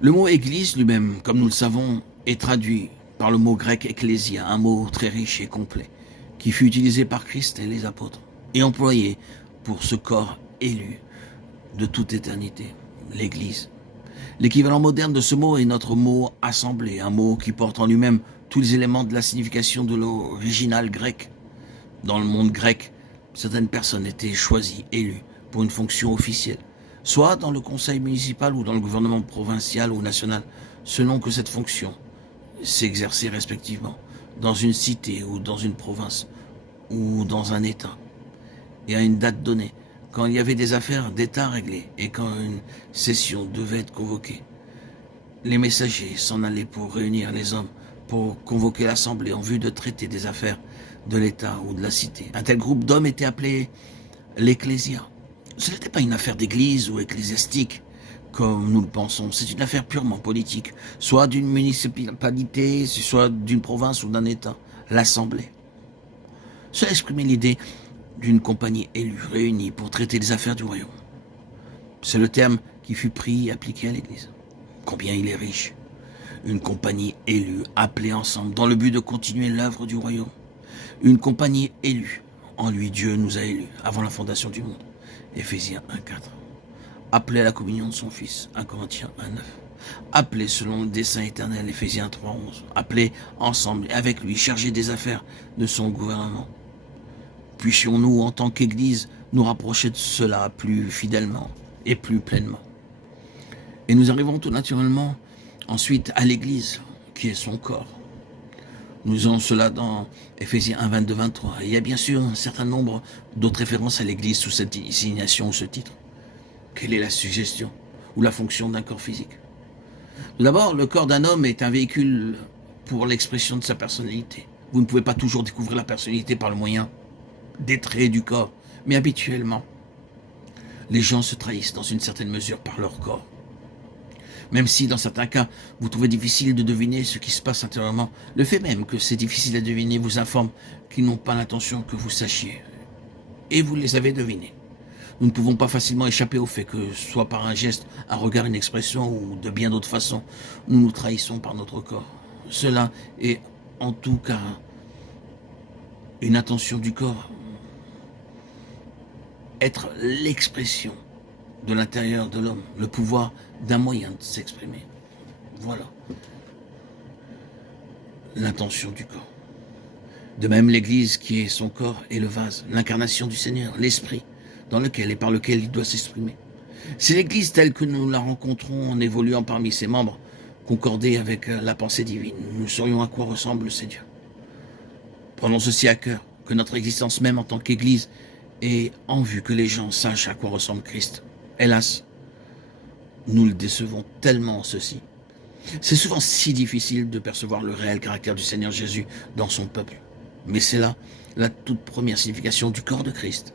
Le mot église lui-même, comme nous le savons, est traduit par le mot grec ecclésia, un mot très riche et complet, qui fut utilisé par Christ et les apôtres, et employé pour ce corps élu de toute éternité, l'église. L'équivalent moderne de ce mot est notre mot assemblée, un mot qui porte en lui-même tous les éléments de la signification de l'original grec. Dans le monde grec, certaines personnes étaient choisies, élues, pour une fonction officielle, soit dans le conseil municipal ou dans le gouvernement provincial ou national, selon que cette fonction s'exerçait respectivement dans une cité ou dans une province ou dans un État, et à une date donnée, quand il y avait des affaires d'État réglées et quand une session devait être convoquée. Les messagers s'en allaient pour réunir les hommes, pour convoquer l'assemblée en vue de traiter des affaires de l'État ou de la cité. Un tel groupe d'hommes était appelé l'Ecclésia. Ce n'était pas une affaire d'église ou ecclésiastique, comme nous le pensons. C'est une affaire purement politique, soit d'une municipalité, soit d'une province ou d'un État, l'Assemblée. Cela exprimait l'idée d'une compagnie élue, réunie pour traiter des affaires du royaume. C'est le terme qui fut pris et appliqué à l'Église. Combien il est riche. Une compagnie élue, appelée ensemble, dans le but de continuer l'œuvre du royaume. Une compagnie élue. En lui, Dieu nous a élus, avant la fondation du monde. Éphésiens 1,4. Appelé à la communion de son Fils, 1 Corinthiens 1,9. Appelé selon le dessein éternel, Éphésiens 3,11. Appelé ensemble et avec lui, chargé des affaires de son gouvernement. Puissions-nous, en tant qu'Église, nous rapprocher de cela plus fidèlement et plus pleinement. Et nous arrivons tout naturellement ensuite à l'Église, qui est son corps. Nous avons cela dans Éphésiens 1, 22, 23. Et il y a bien sûr un certain nombre d'autres références à l'Église sous cette désignation ou ce titre. Quelle est la suggestion ou la fonction d'un corps physique? Tout d'abord, le corps d'un homme est un véhicule pour l'expression de sa personnalité. Vous ne pouvez pas toujours découvrir la personnalité par le moyen des traits du corps, mais habituellement, les gens se trahissent dans une certaine mesure par leur corps. Même si, dans certains cas, vous trouvez difficile de deviner ce qui se passe intérieurement, le fait même que c'est difficile à deviner vous informe qu'ils n'ont pas l'intention que vous sachiez. Et vous les avez devinés. Nous ne pouvons pas facilement échapper au fait que, soit par un geste, un regard, une expression, ou de bien d'autres façons, nous nous trahissons par notre corps. Cela est, en tout cas, une intention du corps. Être l'expression de l'intérieur de l'homme, le pouvoir d'un moyen de s'exprimer. Voilà l'intention du corps. De même, l'Église, qui est son corps, est le vase, l'incarnation du Seigneur, l'Esprit, dans lequel et par lequel il doit s'exprimer. C'est l'Église telle que nous la rencontrons en évoluant parmi ses membres, concordée avec la pensée divine. Nous saurions à quoi ressemble ce Dieu. Prenons ceci à cœur, que notre existence même en tant qu'Église ait en vue que les gens sachent à quoi ressemble Christ. Hélas, nous le décevons tellement en ceci. C'est souvent si difficile de percevoir le réel caractère du Seigneur Jésus dans son peuple. Mais c'est là la toute première signification du corps de Christ.